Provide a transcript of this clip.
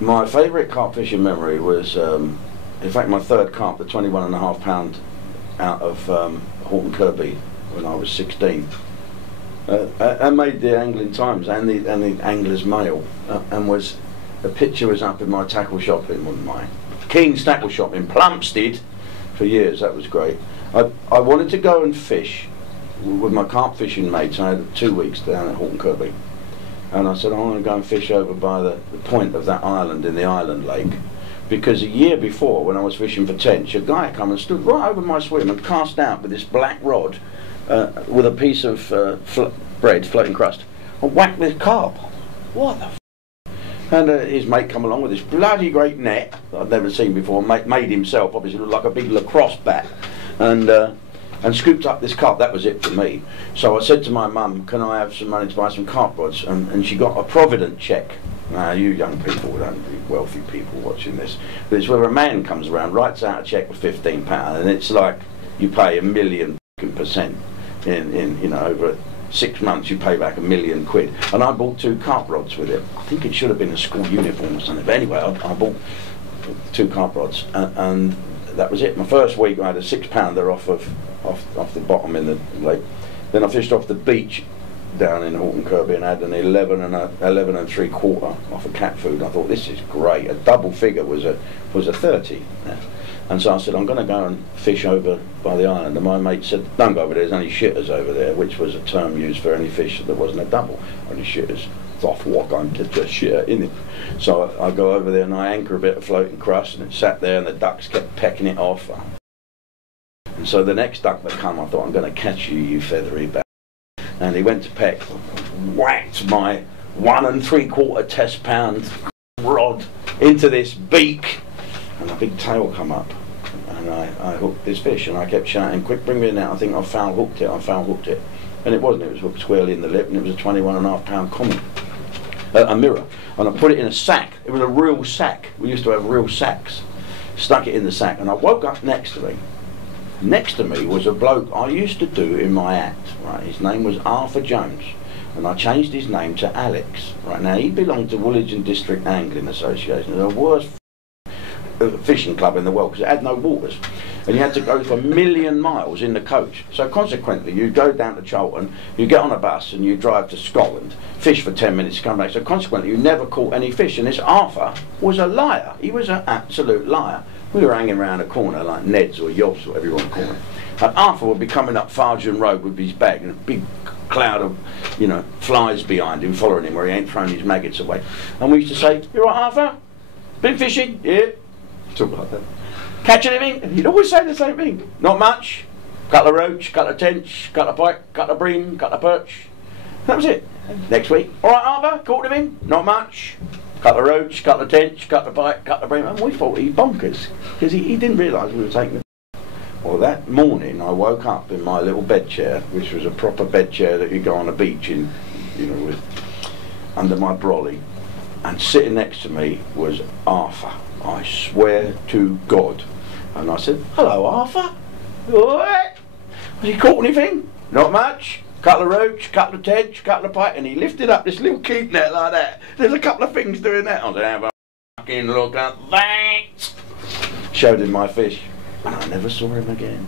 My favourite carp fishing memory was, in fact, my third carp, the 21.5 pound out of Horton Kirby when I was 16. I made the Angling Times and the Angler's Mail, and a picture was up in my tackle shop in my King's tackle shop in Plumstead for years. That was great. I wanted to go and fish with my carp fishing mates. I had 2 weeks down at Horton Kirby, and I said I want to go and fish over by the point of that island in the island lake, because a year before when I was fishing for tench, a guy come and stood right over my swim and cast out with this black rod with a piece of bread, floating crust, and whacked this carp. What the f***? And his mate come along with this bloody great net that I'd never seen before, made himself, obviously looked like a big lacrosse bat, and scooped up this carp. That was it for me. So I said to my mum, can I have some money to buy some carp rods? And she got a Provident cheque. Now, you young people, wealthy people watching this, but it's where a man comes around, writes out a cheque for £15, and it's like you pay 1,000,000% in you know, over 6 months you pay back £1,000,000. And I bought 2 carp rods with it. I think it should have been a school uniform or something, but anyway, I bought 2 carp rods, and that was it. My first week I had a 6-pounder off the bottom in the lake. Then I fished off the beach down in Horton Kirby and had an 11 3/4 off of cat food. I thought, this is great. A double figure was a 30. Yeah. And so I said, I'm going to go and fish over by the island. And my mate said, don't go over there, there's only shitters over there, which was a term used for any fish that wasn't a double. Only shitters. It's off what I'm to shitter in it. So I go over there and I anchor a bit of floating crust, and it sat there and the ducks kept pecking it off. And so the next duck that come, I thought, I'm going to catch you, you feathery bat. And he went to peck, whacked my 1 3/4 test pound rod into this beak, and a big tail come up, and I hooked this fish, and I kept shouting, quick, bring me in now, I think I foul hooked it, and it wasn't. It was hooked squarely in the lip, and it was a 21.5 pound common, a mirror, and I put it in a sack. It was a real sack. We used to have real sacks. Stuck it in the sack, and I woke up next to me. Next to me was a bloke I used to do in my act, right? His name was Arthur Jones, and I changed his name to Alex, right? Now, he belonged to Woolwich District Angling Association, the worst fishing club in the world, because it had no waters, and you had to go for 1,000,000 miles in the coach. So consequently, you go down to Charlton, you get on a bus and you drive to Scotland, fish for 10 minutes, come back. So consequently, you never caught any fish, and this Arthur was a liar. He was an absolute liar. We were hanging around a corner like Ned's or Yob's, whatever you want to call it. And Arthur would be coming up Farjan Road with his bag and a big cloud of, you know, flies behind him, following him where he ain't thrown his maggots away. And we used to say, you right, Arthur? Been fishing? Yeah. Talk like that. Catch anything? And he'd always say the same thing. Not much. Couple of roach, couple of tench, couple of pike, couple of bream, couple of perch. That was it. Next week, all right, Arthur, caught him? Not much. Couple of roach, couple of tench, couple of pike, couple of bream. And we thought he bonkers, because he didn't realise we were taking the... Well, that morning I woke up in my little bed chair, which was a proper bed chair that you go on a beach in, you know, with, under my brolly, and sitting next to me was Arthur. I swear to God. And I said, hello, Arthur. What? Has he caught anything? Not much. Couple of roach, couple of tench, couple of pike, and he lifted up this little keep net like that. There's a couple of things doing that. I said, have a fucking look at that. Showed him my fish, and I never saw him again.